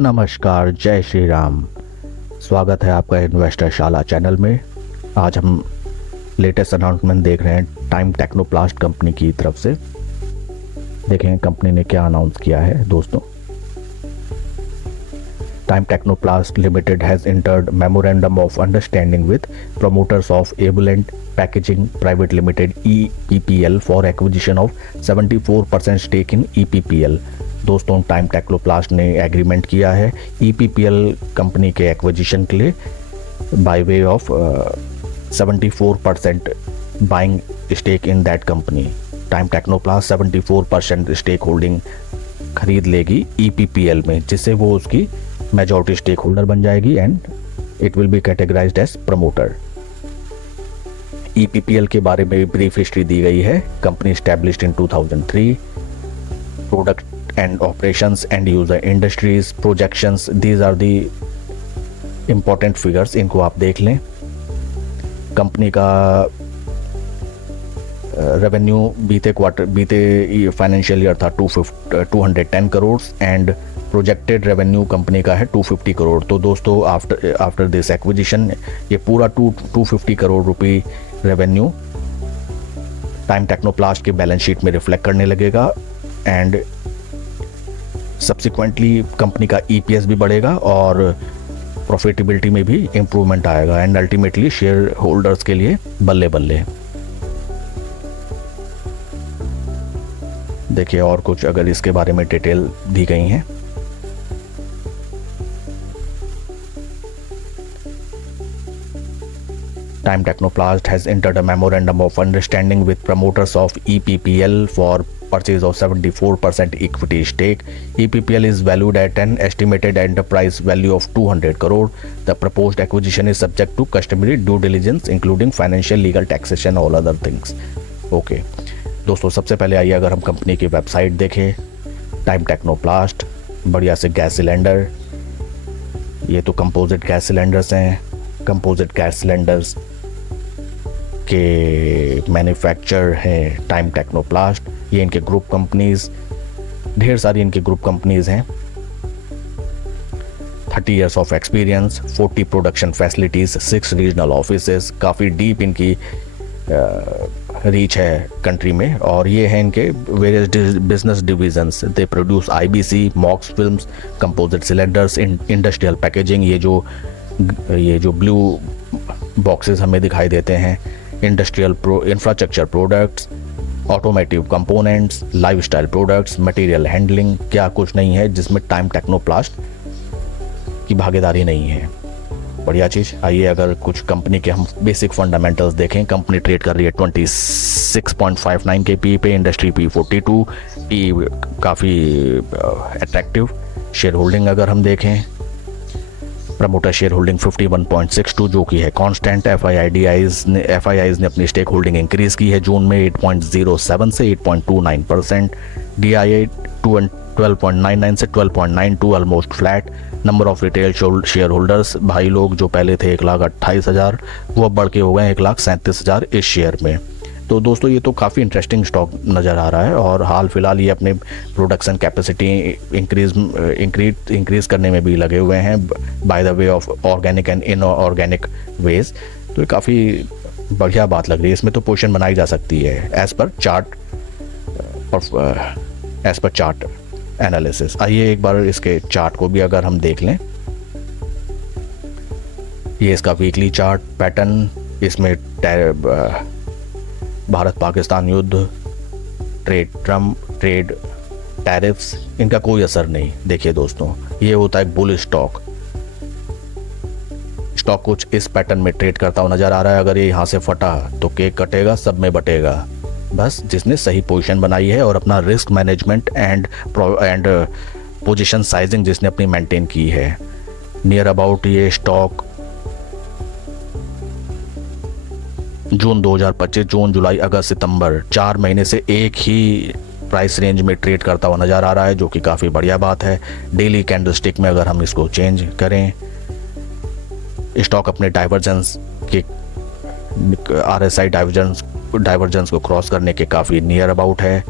नमस्कार, जय श्री राम। स्वागत है आपका इन्वेस्टर शाला चैनल में। आज हम लेटेस्ट अनाउंसमेंट देख रहे हैं टाइम टेक्नोप्लास्ट कंपनी की तरफ से। देखें कंपनी ने क्या अनाउंस किया है दोस्तों। Time Technoplast Limited has entered memorandum of understanding with promoters of Ebullient Packaging Private Limited EPPL for acquisition of 74% stake in EPPL। दोस्तों टाइम टेक्नोप्लास्ट ने एग्रीमेंट किया है EPPL कंपनी के एक्विजिशन के लिए by way of 74% buying stake in that company. Time Technoplast 74% stake holding खरीद लेगी EPPL में, जिससे वो उसकी मेजॉरिटी स्टेक होल्डर बन जाएगी and it will be categorised as promoter. EPPL के बारे में ब्रीफ हिस्ट्री दी गई है। Company established in 2003। Product and operations and user industries projections, these are the important figures, इनको आप देख लें। कंपनी का रेवेन्यू बीते फाइनेंशियल ईयर था 210 crore and projected revenue company का है 250 करोड़। तो दोस्तों आफ्टर दिस एक्विजिशन ये पूरा 250 करोड़ रुपए रेवेन्यू टाइम टेक्नोप्लास्ट के बैलेंस शीट में रिफ्लेक्ट करने लगेगा एंड सब्सिक्वेंटली कंपनी का EPS भी बढ़ेगा और प्रॉफिटेबिलिटी में भी इम्प्रूवमेंट आएगा एंड अल्टीमेटली शेयर होल्डर्स के लिए बल्ले बल्ले। देखिए और कुछ अगर इसके बारे में डिटेल दी गई हैं। Time Technoplast has entered a memorandum of understanding with promoters of EPPL for purchase of 74% equity stake. EPPL is valued at an estimated enterprise value of 200 crore. The proposed acquisition is subject to customary due diligence including financial, legal, taxation, all other things. Okay. दोस्तों सबसे पहले आइए अगर हम company की website देखें। Time Technoplast बढ़िया से गैस सिलेंडर, ये तो कंपोजिट गैस सिलेंडर्स हैं। कंपोजिट गैस सिलेंडर्स के मैन्युफैक्चर है टाइम टेक्नोप्लास्ट। ये इनके ग्रुप कंपनीज, ढेर सारी इनके ग्रुप कंपनीज हैं। 30 years of experience, 40 production facilities, 6 regional offices, काफ़ी डीप इनकी रीच है कंट्री में। और ये हैं इनके various business divisions. They produce IBC, मॉक्स films, composite cylinders, industrial packaging, ये जो ब्लू बॉक्सेस हमें दिखाई देते हैं, industrial infrastructure products, automotive components, lifestyle products, material handling, क्या कुछ नहीं है जिसमें टाइम टेक्नोप्लास्ट की भागीदारी नहीं है। बढ़िया चीज़। आइए अगर कुछ कंपनी के हम बेसिक फंडामेंटल्स देखें। कंपनी ट्रेड कर रही है 26.59 के PE पे, इंडस्ट्री P 42, PE काफ़ी अट्रैक्टिव। शेयर होल्डिंग अगर हम देखें, प्रमोटर शेयर होल्डिंग 51.62 जो कि है कांस्टेंट। FIIs ने अपनी स्टेक होल्डिंग इंक्रीज की है जून में 8.07 से 8.29%। DIA 12.99 से 12.92, almost flat. Number of retail share holders, भाई लोग जो पहले थे 1,28,000 वो अब बढ़ के हो गए 1,37,000 इस शेयर में। तो दोस्तों ये तो काफ़ी इंटरेस्टिंग स्टॉक नज़र आ रहा है और हाल फिलहाल ये अपने प्रोडक्शन कैपेसिटी इंक्रीज करने में भी लगे हुए हैं by the way of organic and inorganic ways. तो ये काफ़ी बढ़िया बात लग रही है। इसमें तो पोजीशन बनाई जा सकती है एज़ पर चार्ट एनालिसिस। आइए एक बार इसके चार्ट को भी अगर हम देख लें। ये इसका वीकली चार्ट पैटर्न, इसमें भारत पाकिस्तान युद्ध, ट्रेड टैरिफ्स, इनका कोई असर नहीं। देखिए दोस्तों ये होता है बुल स्टॉक कुछ इस पैटर्न में ट्रेड करता हुआ नजर आ रहा है। अगर ये यहाँ से फटा तो केक कटेगा, सब में बटेगा। बस जिसने सही पोजीशन बनाई है और अपना risk management and position sizing जिसने अपनी मेंटेन की है, नियर अबाउट ये स्टॉक जून 2025, जून, जुलाई, अगस्त, सितंबर 4 महीने से एक ही प्राइस रेंज में ट्रेड करता हुआ नज़र आ रहा है, जो कि काफ़ी बढ़िया बात है। डेली कैंडलस्टिक में अगर हम इसको चेंज करें, स्टॉक अपने डाइवर्जेंस के RSI डाइवर्जेंस को क्रॉस करने के काफ़ी नियर अबाउट है।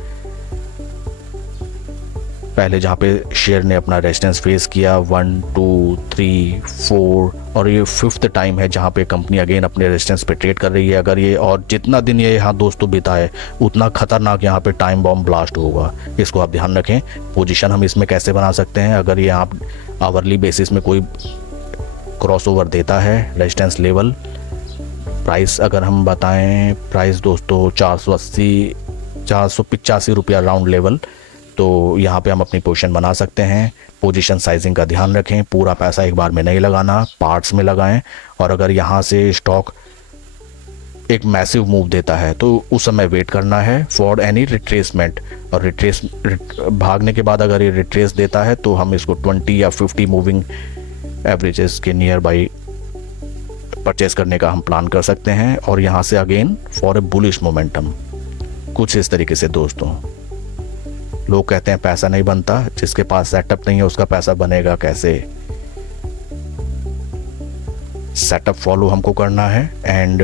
पहले जहाँ पे शेयर ने अपना रेजिस्टेंस फेस किया 1 2 3 4 और ये 5th टाइम है जहाँ पे कंपनी अगेन अपने रेजिस्टेंस पे ट्रेड कर रही है। अगर ये और जितना दिन ये यहाँ दोस्तों बिताए उतना खतरनाक यहाँ पे टाइम बॉम्ब ब्लास्ट होगा, इसको आप ध्यान रखें। पोजीशन हम इसमें कैसे बना सकते हैं, अगर ये आप आवरली बेसिस में कोई क्रॉसओवर देता है रेजिस्टेंस लेवल, प्राइस अगर हम बताएं, प्राइस दोस्तों 485 रुपया राउंड लेवल, तो यहाँ पे हम अपनी पोजीशन बना सकते हैं। पोजीशन साइजिंग का ध्यान रखें, पूरा पैसा एक बार में नहीं लगाना, पार्ट्स में लगाएं। और अगर यहाँ से स्टॉक एक मैसिव मूव देता है तो उस समय वेट करना है फॉर एनी रिट्रेसमेंट। और भागने के बाद अगर ये रिट्रेस देता है तो हम इसको 20 या 50 मूविंग एवरेजेस के नियर बाई परचेस करने का हम प्लान कर सकते हैं। और यहाँ से again for a bullish momentum, कुछ इस तरीके से दोस्तों। लोग कहते हैं पैसा नहीं बनता, जिसके पास सेटअप नहीं है उसका पैसा बनेगा कैसे। सेटअप फॉलो हमको करना है एंड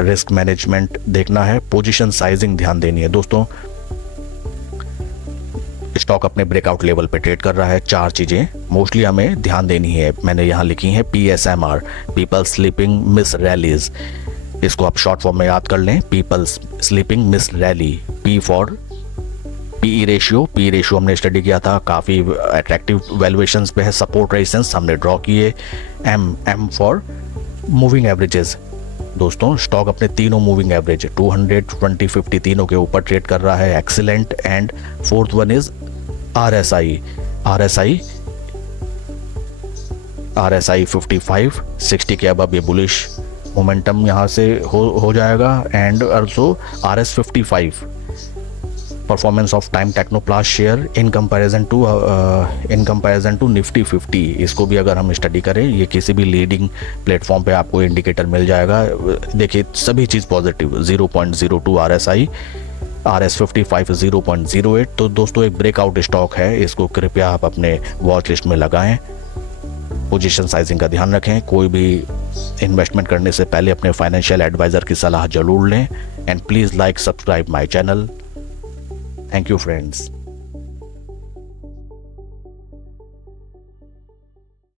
रिस्क मैनेजमेंट देखना है, पोजीशन साइजिंग ध्यान देनी है दोस्तों। स्टॉक अपने ब्रेकआउट लेवल पे ट्रेड कर रहा है, 4 चीजें मोस्टली हमें ध्यान देनी है, मैंने यहाँ लिखी है। PSMR, people sleeping miss rallies, इसको आप शॉर्ट फॉर्म में याद कर लें, people sleeping miss rally. P for PE ratio, P ratio हमने स्टडी किया था, काफ़ी अट्रैक्टिव वैल्यूएशंस पे है, सपोर्ट रेजिस्टेंस हमने ड्रॉ किए। M फॉर मूविंग एवरेजेस, दोस्तों स्टॉक अपने तीनों मूविंग एवरेज 200, 20, 50 तीनों के ऊपर ट्रेड कर रहा है, excellent. And 4th one is RSI 55, 60 के अब ये बुलिश मोमेंटम यहाँ से हो जाएगा। And also RS55 performance of Time Technoplast share in comparison to Nifty 50, इसको भी अगर हम स्टडी करें, ये किसी भी लीडिंग प्लेटफॉर्म पे आपको इंडिकेटर मिल जाएगा। देखिए सभी चीज़ पॉजिटिव, 0.02 RSI, RS55 0.08। तो दोस्तों एक ब्रेकआउट स्टॉक है, इसको कृपया आप अपने वॉच लिस्ट में लगाएं। पोजीशन साइजिंग का ध्यान रखें, कोई भी इन्वेस्टमेंट करने से पहले अपने फाइनेंशियल एडवाइज़र की सलाह जरूर लें। And please like subscribe my channel. Thank you friends.